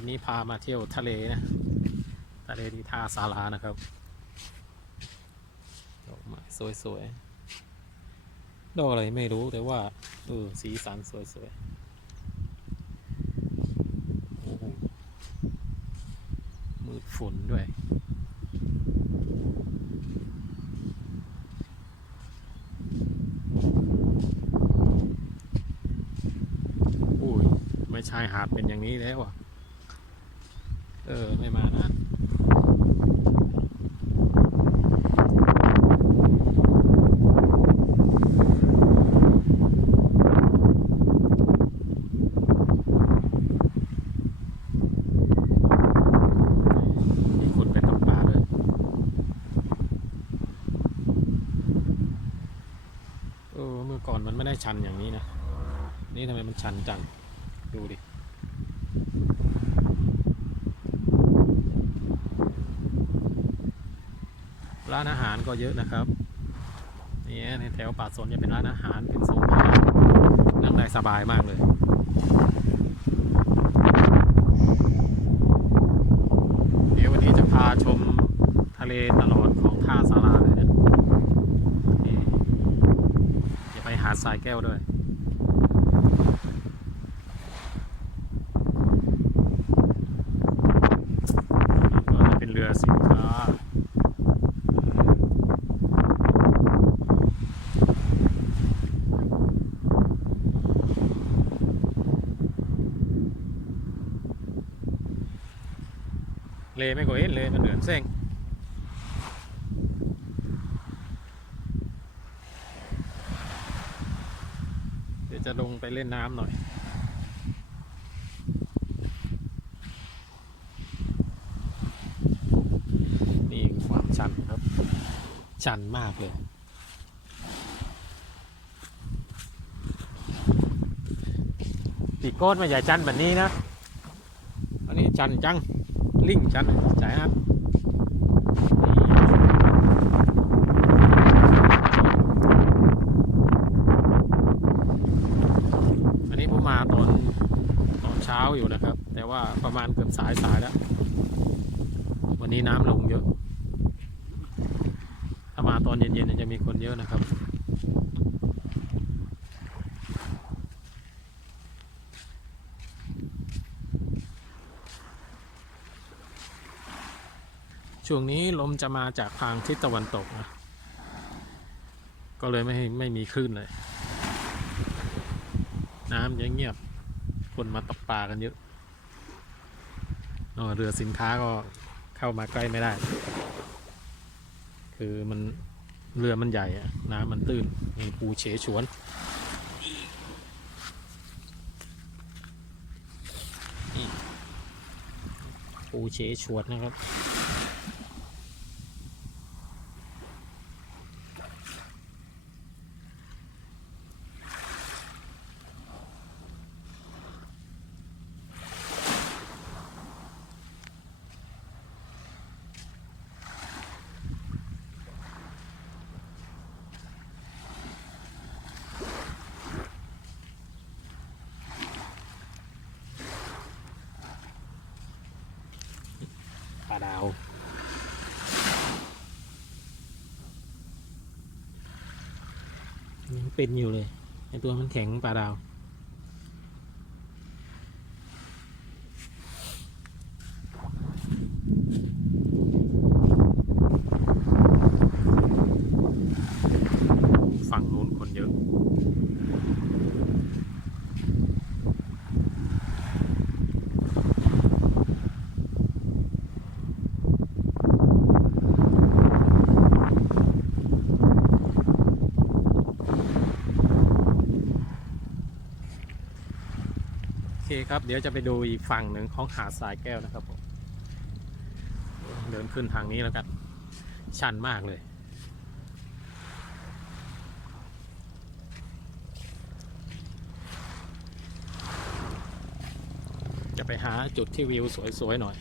วันนี้พามาเที่ยวทะเลนะ ทะเลที่ท่าสารานะครับดอกไม้สวยๆ ดอกอะไรไม่รู้แต่ว่าเออสีสันสวยๆมืดฝนด้วย อุ้ย ไม่ชายหาดเป็นอย่างนี้แล้วอะ เออ ไม่มานานมีคนไปตกปลาเลยเออเมื่อก่อนมันไม่ได้ชันอย่างนี้นะ นี่ทำไมมันชันจัง ดูดิ ร้านอาหารก็เยอะนะครับนี่ในแถวป่าสนจะเป็นร้านอาหารเป็นโซฟานั่งได้สบายมากเลยเดี๋ยววันนี้จะพาชมทะเลตลอดของท่าสาราเลยนะนี่จะไปหาดทรายแก้วด้วย ก็จะเป็นเรือสินค้า เลไม่ก็เห็นเลยมันเหลือนเส้งเดี๋ยวจะลงไปเล่นน้ำหน่อยนี่ความชันครับ ชันมากเลย ปีโก้นมาใหญ่จันแบบนี้นะ อันนี้ชันจัง ลิงชันใช่ครับอันนี้ผมมาตอนตอนเช้าอยู่นะครับ แต่ว่าประมาณเกือบสายสายแล้ว วันนี้น้ำลงเยอะ ถ้ามาตอนเย็นๆจะมีคนเยอะนะครับ ช่วงนี้ลมจะมาจากทางทิศตะวันตกนะ ก็เลยไม่ไม่มีคลื่นเลย น้ำยังเงียบ คนมาตกปลากันเยอะเรือสินค้าก็เข้ามาใกล้ไม่ได้ คือมันเรือมันใหญ่อะน้ำมันตื้น มีปูเฉฉวนนี่ปูเฉฉวนนะครับ ดาว ยังเป็นอยู่เลยไอตัวมันแข็งปลาดาว ฝั่งนู้นคนเยอะ เคครับ เดี๋ยวจะไปดูอีกฝั่งหนึ่งของหาดทรายแก้วนะครับผมเดินขึ้นทางนี้แล้วกัน ชันมากเลยจะไปหาจุดที่วิวสวยๆหน่อย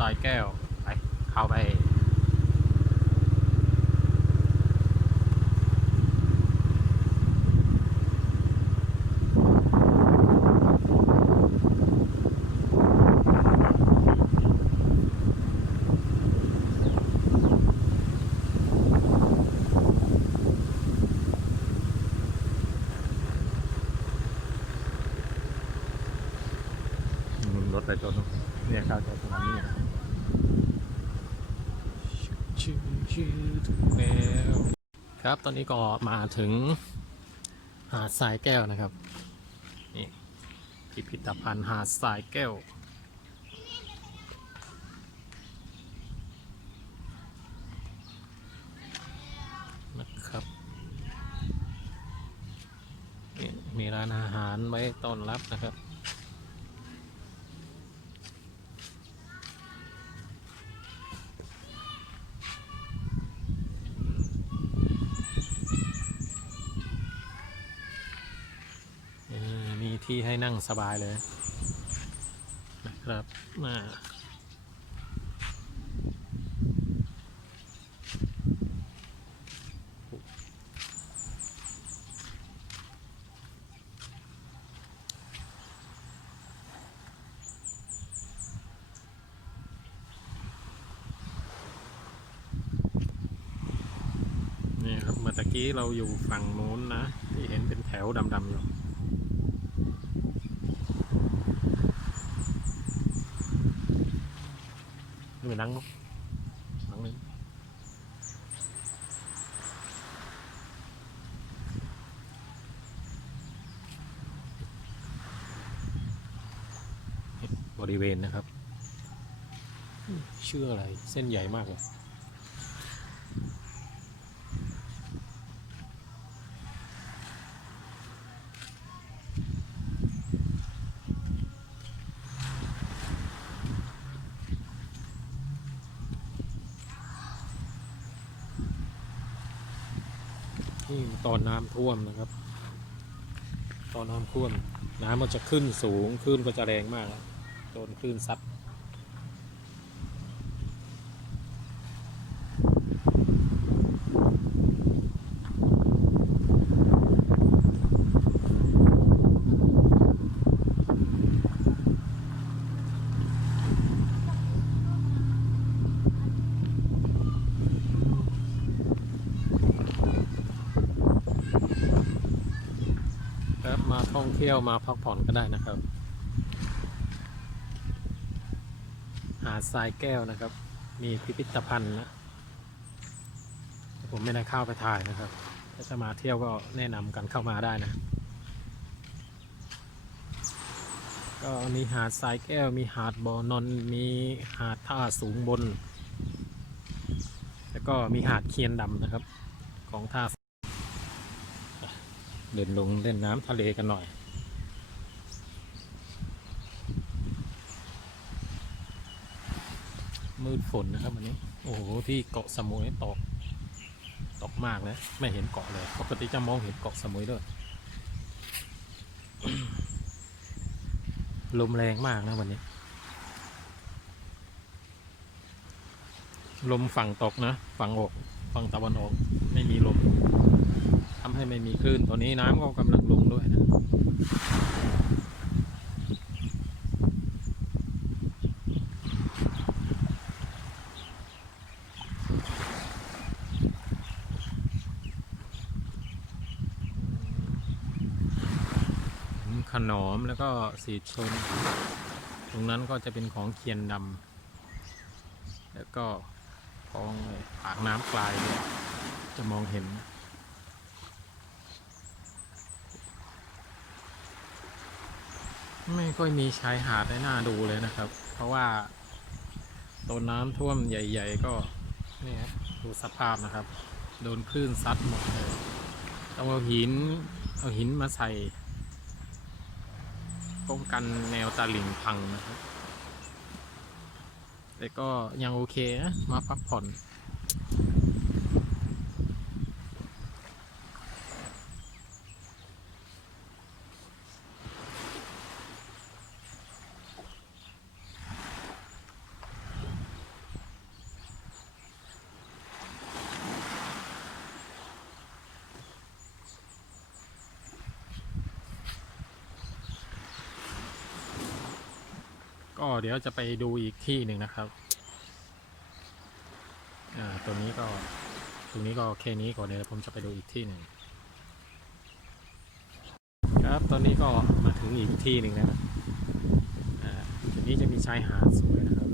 ทรายแก้ว ไป เข้าไป รถไปจนเนี่ยเข้าจากตรงนี้ชื่อชื่อถึงแล้ว ครับตอนนี้ก็มาถึงหาดทรายแก้วนะครับนี่พิพิธภัณฑ์หาดทรายแก้ว นะครับนี่มีร้านอาหารไว้ต้อนรับนะครับ เออมี ที่ให้นั่งสบายเลยนะครับมานี่ครับเมื่อกี้เราอยู่ฝั่งโน้นนะ ที่เห็นเป็นแถวดำๆอยู่ นี่เป็นนังนังนึงบริเวณนะครับ ชื่ออะไร เส้นใหญ่มากเลย นี่ตอนน้ำท่วมนะครับ ตอนน้ำท่วม น้ำมันจะขึ้นสูงขึ้นก็จะแรงมากโดนคลื่นซัด ครับมาท่องเที่ยวมาพักผ่อนก็ได้นะครับ หาดทรายแก้วนะครับ มีพิพิธภัณฑ์นะผมไม่ได้เข้าไปถ่ายนะครับ ถ้าจะมาเที่ยวก็แนะนำกันเข้ามาได้นะ ก็มีหาดทรายแก้ว มีหาดบอนอน มีหาดท่าสูงบน แล้วก็มีหาดเคียนดำนะครับ ของท่า เดินลงเล่นน้ำทะเลกันหน่อย มืดฝนนะครับวันนี้ โอ้โห ที่เกาะสมุยตก ตกมากเลยไม่เห็นเกาะเลย ปกติจะมองเห็นเกาะสมุยด้วย ลมแรงมากนะวันนี้ ลมฝั่งตกนะ ฝั่งออก ฝั่งตะวันออก ไม่มีลม ให้ไม่มีคลื่นตอนนี้น้ำก็กำลังลงด้วยนะขนอมแล้วก็สีชน ตรงนั้นก็จะเป็นของเคียนดำแล้วก็ของปากน้ำปลายจะมองเห็น ไม่ค่อยมีชายหาดให้น่าดูเลยนะครับ เพราะว่าต้นน้ำท่วมใหญ่ ๆ ก็นี่ยฮะดูสภาพนะครับ โดนคลื่นซัดหมดเลยต้องเอาหินเอาหินมาใส่ป้องกันแนวตาลิ่งพังนะครับ แต่ก็ยังโอเคนะมาพักผ่อน ก็เดี๋ยวจะไปดูอีกที่หนึ่งนะครับอ่าตัวนี้ก็ตรงนี้ก็แค่นี้ก่อนเดี๋ยวผมจะไปดูอีกที่หนึ่งครับตอนนี้ก็มาถึงอีกที่หนึ่งแล้วนะอ่าทีนี้จะมีชายหาดสวยนะครับ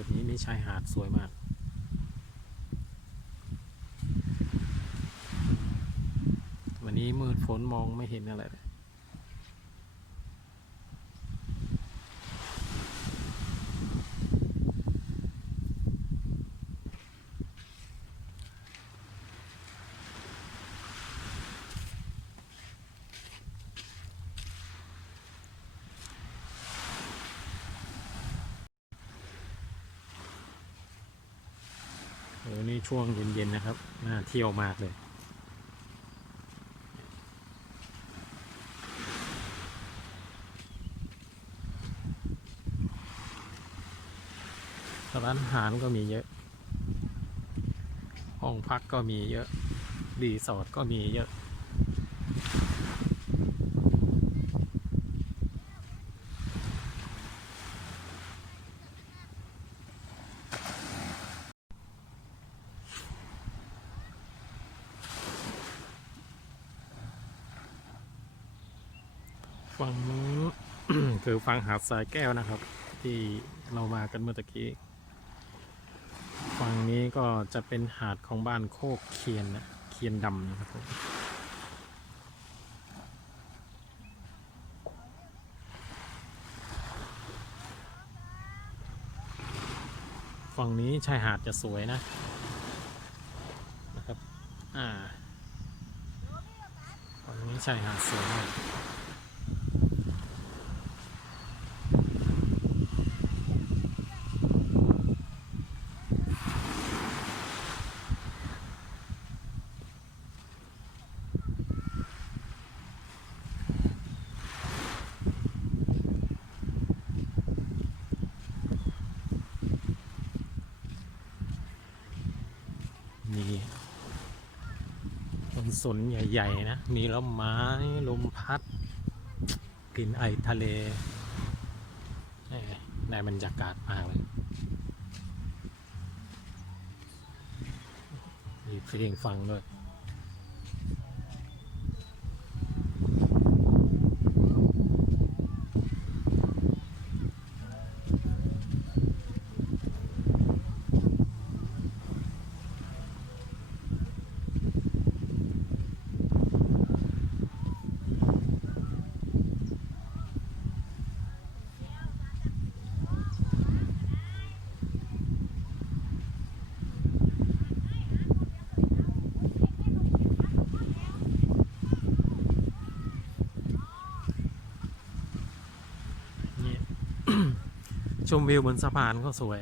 จุดนี้นี่ชายหาดสวยมากวันนี้มืดฝนมองไม่เห็นอะไรเลย ช่วงเย็นๆนะครับ น่าเที่ยวมากเลย ร้านอาหารก็มีเยอะ ห้องพักก็มีเยอะ รีสอร์ทก็มีเยอะ ฝั่งนู้นคือฝั่งหาดทรายแก้วนะครับ ที่เรามากันเมื่อตะกี้ฝั่งนี้ก็จะเป็นหาดของบ้านโคกเคียนนะเคียนดำนะครับผมฝั่งนี้ชายหาดจะสวยนะนะครับ อ่าฝั่งนี้ชายหาดสวยมาก มีต้น สนใหญ่ ๆ นะ มีลมไม้ลมพัดกลิ่นไอทะเลในบรรยากาศมากเลยมีเพลงฟังด้วย นี่ ชมวิวบนสะพานก็สวย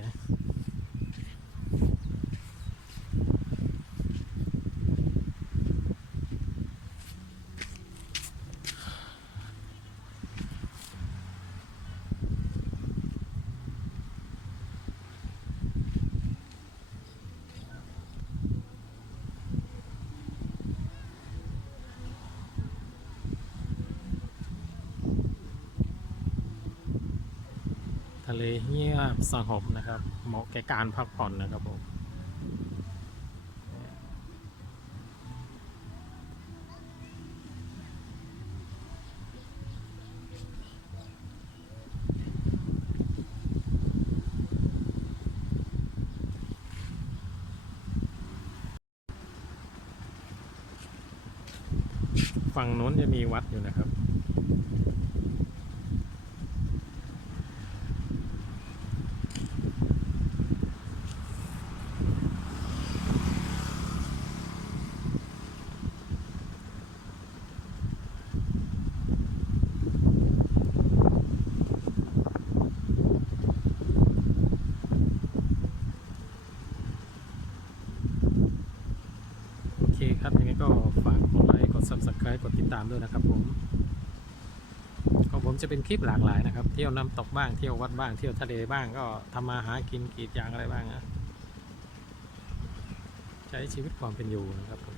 เลเงียบสงบนะครับ เหมาะแก่การพักผ่อนนะครับผมฝั่งโน้นจะมีวัดอยู่นะครับ โอเคครับยังไงก็ฝากกดไลค์กด subscribe กดติดตามด้วยนะครับผมของผม จะเป็นคลิปหลากหลายนะครับ เที่ยวน้ำตกบ้าง เที่ยววัดบ้าง เที่ยวทะเลบ้างก็ทำมาหากินกีดยางอะไรบ้างนะ ใช้ชีวิตความเป็นอยู่นะครับผม